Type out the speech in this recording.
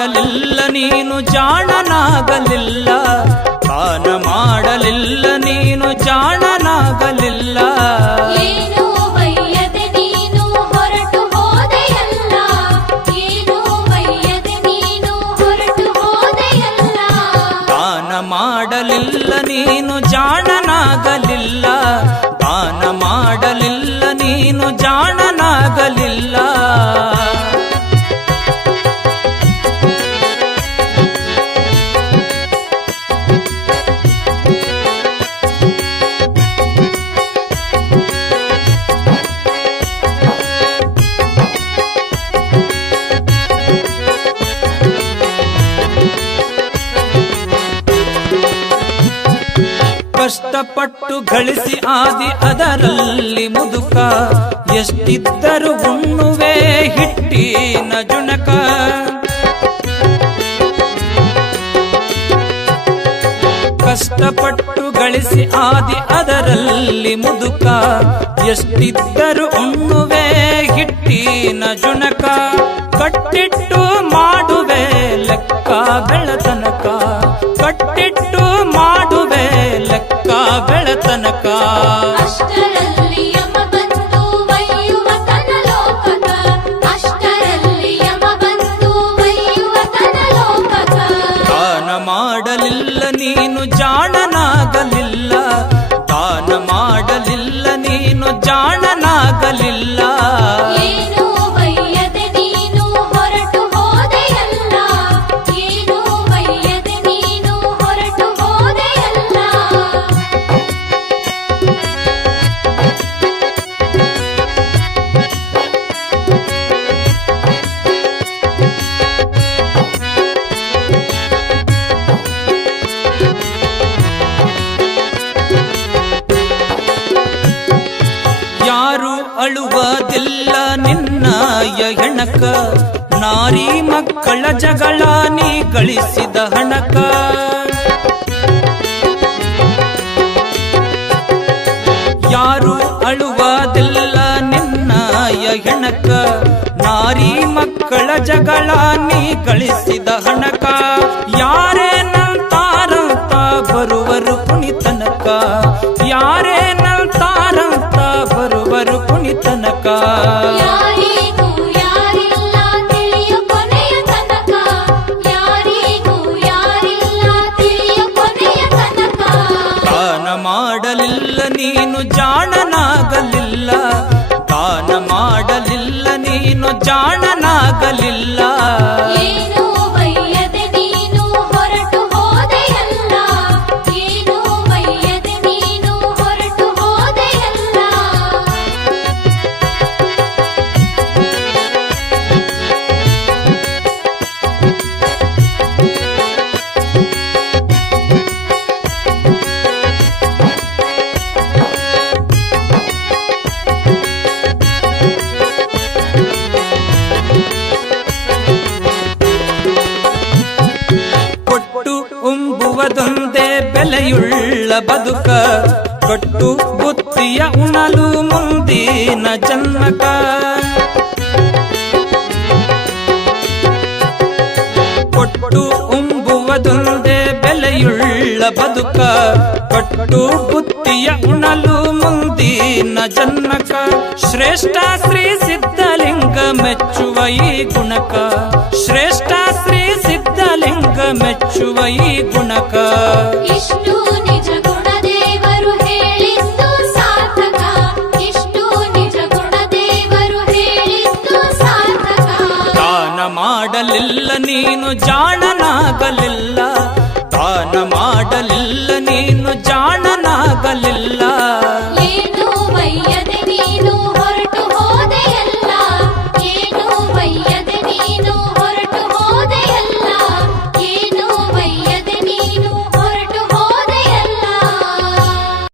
ಮಾಡಲಿಲ್ಲ ನೀನು ಜಾಣನಾಗಲಿಲ್ಲ, ದಾನ ಮಾಡಲಿಲ್ಲ ನೀನು ಜಾಣನಾಗಲಿಲ್ಲ. ಏನು ಬಯ್ಯದೆ ನೀನು ಹೊರಟು ಹೋದೆಯಲ್ಲ, ಏನು ಬಯ್ಯದೆ ನೀನು ಹೊರಟು ಹೋದೆಯಲ್ಲ. ದಾನ ಮಾಡಲಿಲ್ಲ ನೀನು ಜಾಣನಾಗಲಿಲ್ಲ, ದಾನ ಮಾಡಲಿಲ್ಲ ನೀನು ಜಾಣನಾಗಲಿಲ್ಲ. ಕಷ್ಟಪಟ್ಟು ಗಳಿಸಿ ಆದಿ ಅದರಲ್ಲಿ ಮುದುಕ, ಎಷ್ಟಿದ್ದರೂ ಉಣ್ಣುವೆ ಹಿಟ್ಟಿನ ಜುಣಕ. ಕಷ್ಟಪಟ್ಟು ಗಳಿಸಿ ಆದಿ ಅದರಲ್ಲಿ ಮುದುಕ, ಎಷ್ಟಿದ್ದರೂ ಉಣ್ಣುವೆ ಹಿಟ್ಟಿನ ಜುಣಕ. ಕಟ್ಟಿಟ್ಟು ಮಾಡುವೆ ಲೆಕ್ಕ ಬೆಳತನಕ, ಕಟ್ಟಿಟ್ಟು ಮಾಡುವೆ ಲೆಕ್ಕ ಬೆಳತನಕ. ಅಷ್ಟರಲ್ಲಿ ಯಮ ಬಂದು ಒಯ್ಯುವ ತನ ಲೋಕಕ, ಅಷ್ಟರಲ್ಲಿ ಯಮ ಬಂದು ಒಯ್ಯುವ ತನ ಲೋಕಕ. ದಾನ ಮಾಡಲಿಲ್ಲ ನೀನು ಜಾಣನಾಗಲಿಲ್ಲ, ದಾನ ಮಾಡಲಿಲ್ಲ ನೀನು ಜಾಣನಾಗಲಿಲ್ಲ. ಏನು ಬಯ್ಯದೆ ನೀನು ಹೊರಟು ಹೋದೆಯಲ್ಲ, ಏನು ಬಯ್ಯದೆ ನೀನು ಹೊರಟು ಹೋದೆಯಲ್ಲ. ಯಾರು ಅಳುವುದಿಲ್ಲ ನಿನ್ನಯ ಹೆಣಕ, ನಾರಿ ಮಕ್ಕಳ ಜಗಳ ನೀ ಗಳಿಸಿದ ಹಣಕ. ಯಾರು ಅಳುವುದಿಲ್ಲ ನಿನ್ನಯ ಹೆಣಕ, ನಾರಿ ಮಕ್ಕಳ ಜಗಳ ನೀ ಗಳಿಸಿದ ಹಣಕ. ಯಾರೇನಂತಾರಂತ ಬರುವರು ಕುಣಿತನಕ, ಯಾರೇನಂತಾರಂತ ಬರುವರು ಕುಣಿತನಕ. ಯಾರಿಗೂ ಯಾರಿಲ್ಲ ತಿಳಿಯ ಕೊನೆಯ ತನಕ, ಯಾರಿಗೂ ಯಾರಿಲ್ಲ ತಿಳಿಯ ಕೊನೆಯ ತನಕ. ದಾನ ಮಾಡಲಿಲ್ಲ ನೀನು ಜಾಣನಾಗಲಿಲ್ಲ, ದಾನ ಮಾಡಲಿಲ್ಲ ನೀನು ಜಾಣನಾಗಲಿಲ್ಲ. ಏನು ಬಯ್ಯದೆ ನೀನು ಹೊರಟು ಹೋದೆಯಲ್ಲ, ಏನು ಬಯ್ಯದೆ ನೀನು ಹೊರಟು ಹೋದೆಯಲ್ಲ. ಕೊಟ್ಟು ಉಂಬುವುದೊಂದೇ ಬೆಲೆಯುಳ್ಳ ಬದುಕ, ಕೊಟ್ಟು ಬುತ್ತಿಯ ಉಣಲು ಮುಂದಿನ ಜನ್ಮಕ. ಕೊಟ್ಟು ಉಂಬುವುದೊಂದೇ ಬೆಲೆಯುಳ್ಳ ಬದುಕ, ಕೊಟ್ಟು ಬುತ್ತಿಯ ಉಣಲು ಮುಂದಿನ ಜನ್ಮಕ. ಶ್ರೇಷ್ಠ ಶ್ರೀ ಸಿದ್ಧಲಿಂಗ ಮೆಚ್ಚುವ ಈ ಗುಣಕ, ಶ್ರೇಷ್ಠ ಶ್ರೀ ಸಿದ್ಧಲಿಂಗ ಮೆಚ್ಚುವ ಈ ಗುಣಕ. ಇಷ್ಟು ನಿಜ ಗುಣ ದೇವರು ಹೇಳಿದ್ದು ಸಾರ್ಥಕ, ಇಷ್ಟು ನಿಜ ಗುಣ ದೇವರು ಹೇಳಿದ್ದು ಸಾರ್ಥಕ. ದಾನ ಮಾಡಲಿಲ್ಲ ನೀನು ಜಾಣನಾಗಲಿಲ್ಲ, ದಾನ ಮಾಡಲಿಲ್ಲ ನೀನು ಜಾಣನಾಗಲಿಲ್ಲ.